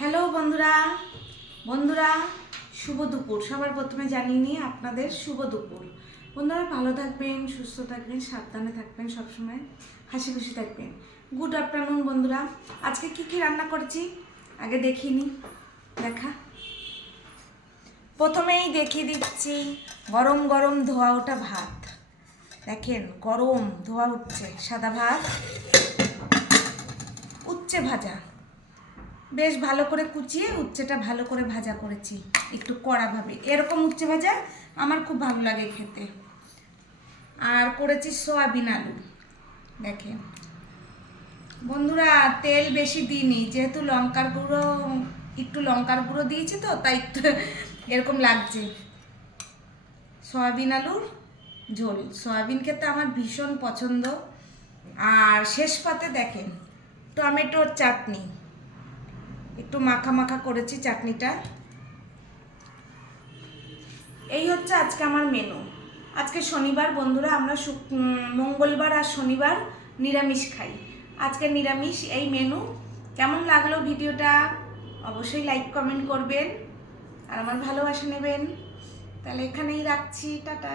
Hello বন্ধুরা বন্ধুরা শুভ দুপুর। সবার প্রথমে জানিয়ে নিই আপনাদের শুভ দুপুর। বন্ধুরা ভালো থাকবেন, সুস্থ থাকবেন, সাবধানে থাকবেন, সবসময় হাসি খুশি থাকবেন। গুড আফটারনুন বন্ধুরা। আজকে কি কি রান্না করছি আগে দেখিয়ে নিই। প্রথমেই দেখিয়ে দিচ্ছি গরম গরম ধোয়া ওঠা ভাত। দেখেন গরম ধোয়া উঠছে সাদা ভাত, উচ্ছে ভাজা, বেশ ভালো করে কুচিয়ে উচ্ছেটা ভালো করে ভাজা করেছি একটু কড়াভাবে। এরকম উচ্ছে ভাজা আমার খুব ভালো লাগে খেতে। আর করেছি সয়াবিন আলু। দেখেন বন্ধুরা তেল বেশি দিইনি, যেহেতু একটু লঙ্কার গুঁড়ো দিয়েছি তো তাই একটু এরকম লাগছে। সয়াবিন আলুর ঝোল, সয়াবিন খেতে আমার ভীষণ পছন্দ। আর শেষ পাতে দেখেন টমেটোর চাটনি, একটু মাখা মাখা করেছি চাটনিটা। এই হচ্ছে আজকে আমার মেনু। আজকে শনিবার বন্ধুরা, আমরা মঙ্গলবার আর শনিবার নিরামিষ খাই। আজকে নিরামিষ এই মেনু। কেমন লাগলো ভিডিওটা অবশ্যই লাইক কমেন্ট করবেন আর আমার ভালোবাসা নেবেন। তাহলে এখানেই রাখছি, টাটা।